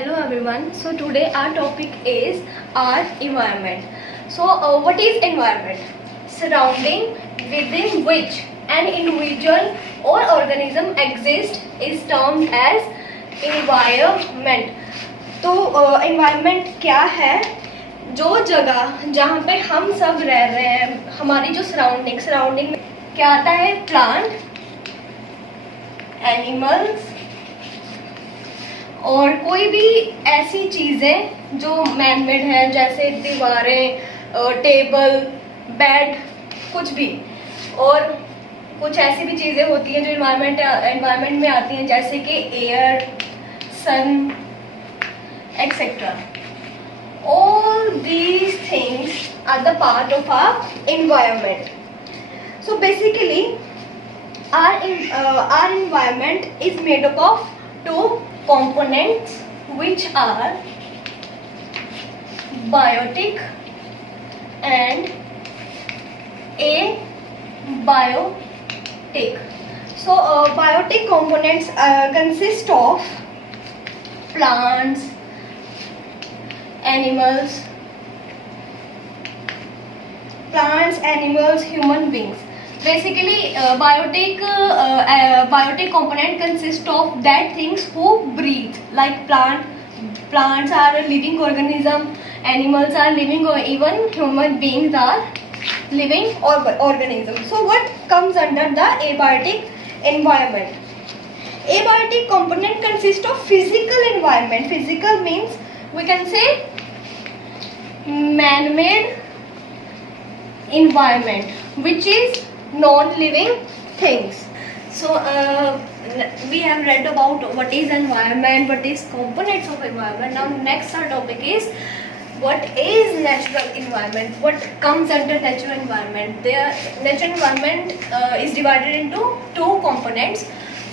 Hello everyone. So today our topic is our environment. So what is environment? Surrounding within which an individual or organism exists is termed as environment. तो environment क्या है? जो जगह जहाँ पे हम सब रह रहे हैं, हमारी जो सराउंडिंग में क्या आता है? प्लांट, एनिमल्स और कोई भी ऐसी चीज़ें जो मैन मेड हैं, जैसे दीवारें, टेबल, बेड, कुछ भी। और कुछ ऐसी भी चीज़ें होती हैं जो एनवायरनमेंट में आती हैं, जैसे कि air, sun, etcetera. All these things are the part of our environment. So basically, our environment is made up of two components, which are biotic and abiotic. So biotic components consist of plants, animals, human beings. Basically, biotic component consists of that things who breathe, like plants are a living organism, animals are living, or even human beings are living organisms. So what comes under the abiotic environment? Abiotic component consists of physical environment. Physical means we can say man-made environment, which is non-living things. So we have read about what is environment, what is components of environment. Now next our topic is what is natural environment, what comes under natural environment. The natural environment is divided into two components.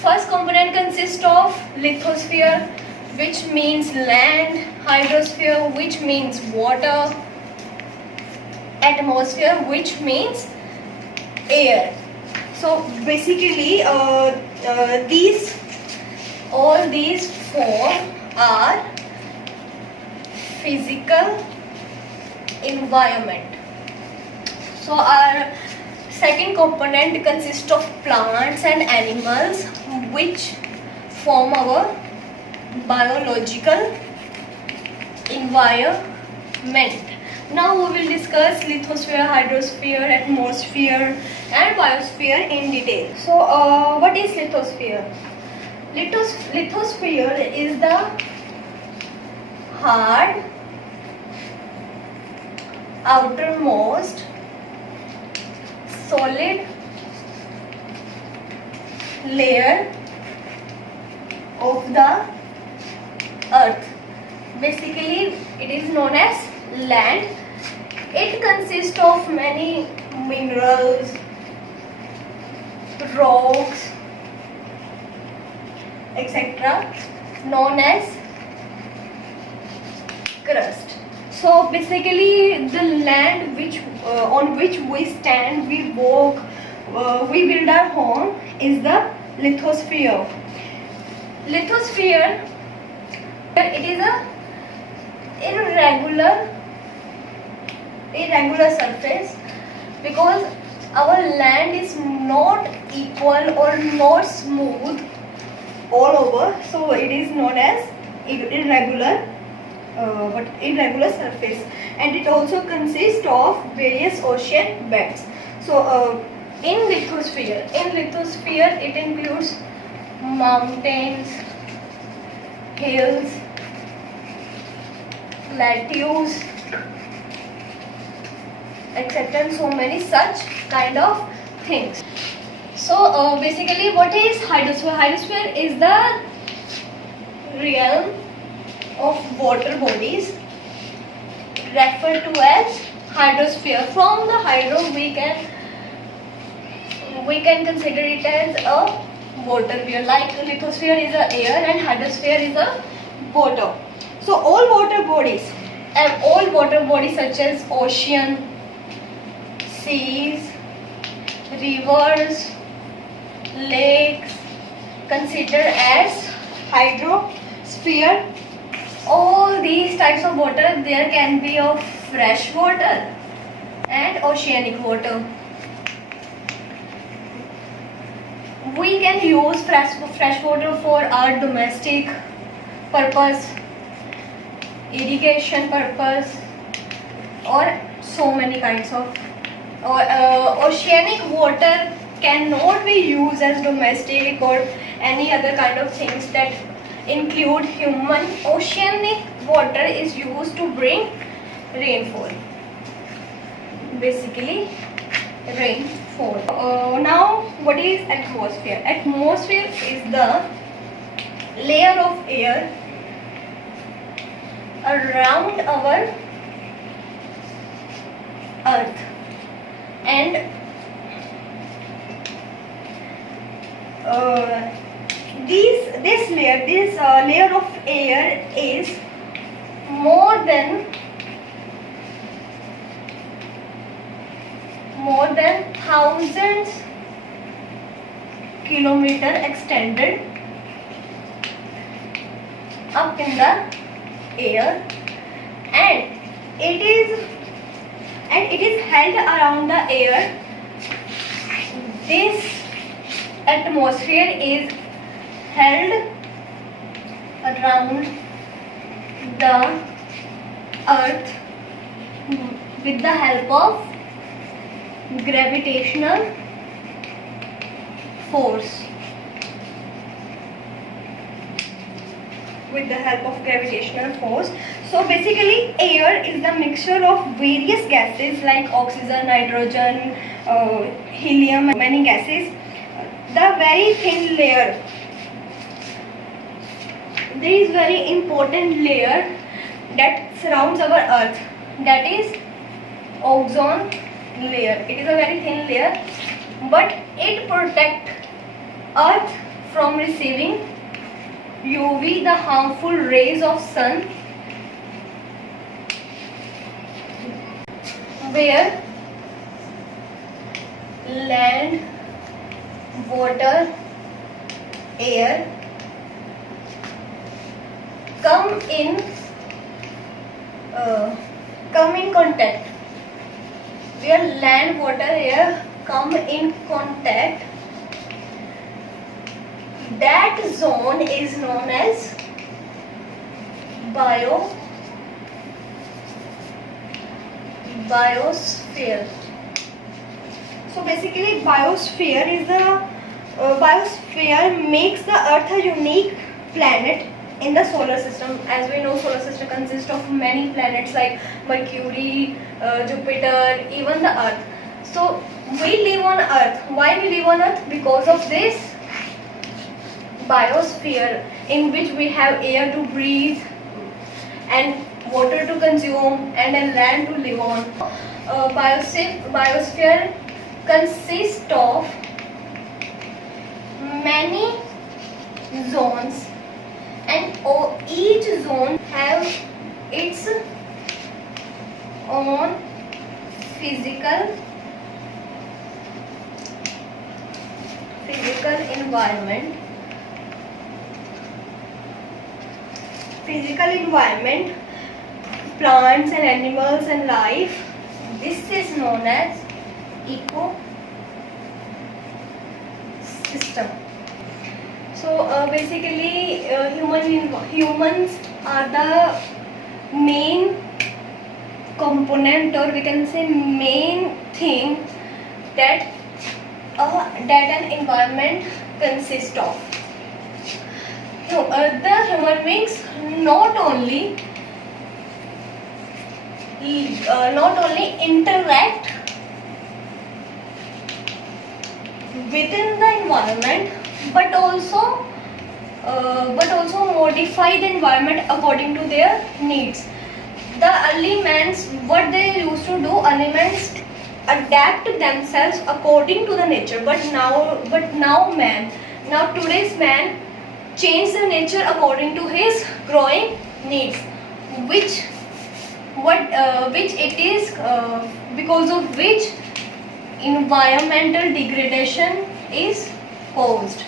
First component consists of lithosphere, which means land, hydrosphere, which means water, atmosphere, which means air. So basically all these four are physical environment. So our second component consists of plants and animals, which form our biological environment. Now we will discuss lithosphere, hydrosphere, atmosphere and biosphere in detail. So what is lithosphere? Lithosphere is the hard outermost solid layer of the earth. Basically it is known as land. It consists of many minerals, rocks, etc., known as crust. So basically the land on which we stand, we walk, we build our home is the lithosphere. Lithosphere, it is a irregular surface, because our land is not equal or not smooth all over, so it is known as irregular surface. And it also consists of various ocean beds. So in lithosphere it includes mountains, hills, plateaus, etc., and so many such kind of things. So basically what is hydrosphere? Hydrosphere is the realm of water bodies referred to as hydrosphere. From the hydro we can consider it as a water sphere, like lithosphere is a air and hydrosphere is a water. So all water bodies such as ocean, seas, rivers, lakes considered as hydrosphere all these types of water, there can be of fresh water and oceanic water. We can use fresh water for our domestic purpose, irrigation purpose, or so many kinds of. Oceanic water cannot be used as domestic or any other kind of things that include human. Oceanic water is used to bring rainfall, basically rainfall. Now what is atmosphere? Atmosphere is the layer of air around our earth, and this layer of air is more than 1000 kilometer extended up in the air, and it is held around the air. This atmosphere is held around the earth with the help of gravitational force. With the help of gravitational force. So basically air is the mixture of various gases like oxygen, nitrogen, helium, many gases. The very thin layer, there is very important layer that surrounds our earth, that is ozone layer. It is a very thin layer, but it protects earth from receiving UV, the harmful rays of sun, where land, water, air come in contact. Where land, water, air come in contact, that zone is known as biosphere. So basically biosphere makes the earth a unique planet in the solar system. As we know, solar system consists of many planets like Mercury, Jupiter, even the earth. So we live on earth. Why we live on earth? Because of this biosphere, in which we have air to breathe and water to consume and a land to live on. Biosphere consists of many zones, and each zone have its own physical environment. Plants and animals and life. This is known as ecosystem. So basically humans are the main component, or we can say main thing that an environment consists of. The human beings not only interact within the environment, but also modify the environment according to their needs. The early mans, what they used to do, early mans adapt themselves according to the nature. But now today's man change the nature according to his growing needs, which it is because of which environmental degradation is caused.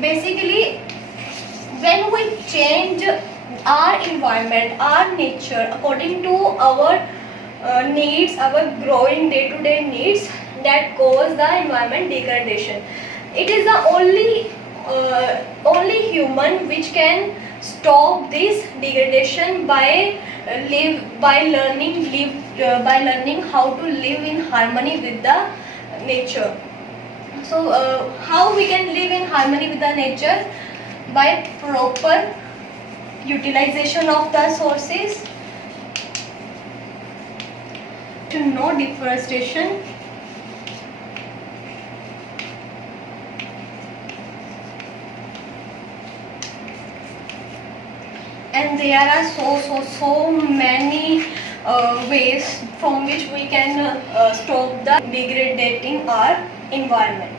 Basically when we change our environment, our nature according to our needs, our growing day-to-day needs, that cause the environment degradation. It is the only human which can stop this degradation by learning how to live in harmony with the nature. So how we can live in harmony with the nature? By proper utilization of the sources, to no deforestation, and there are so many ways from which we can stop the degrading our environment.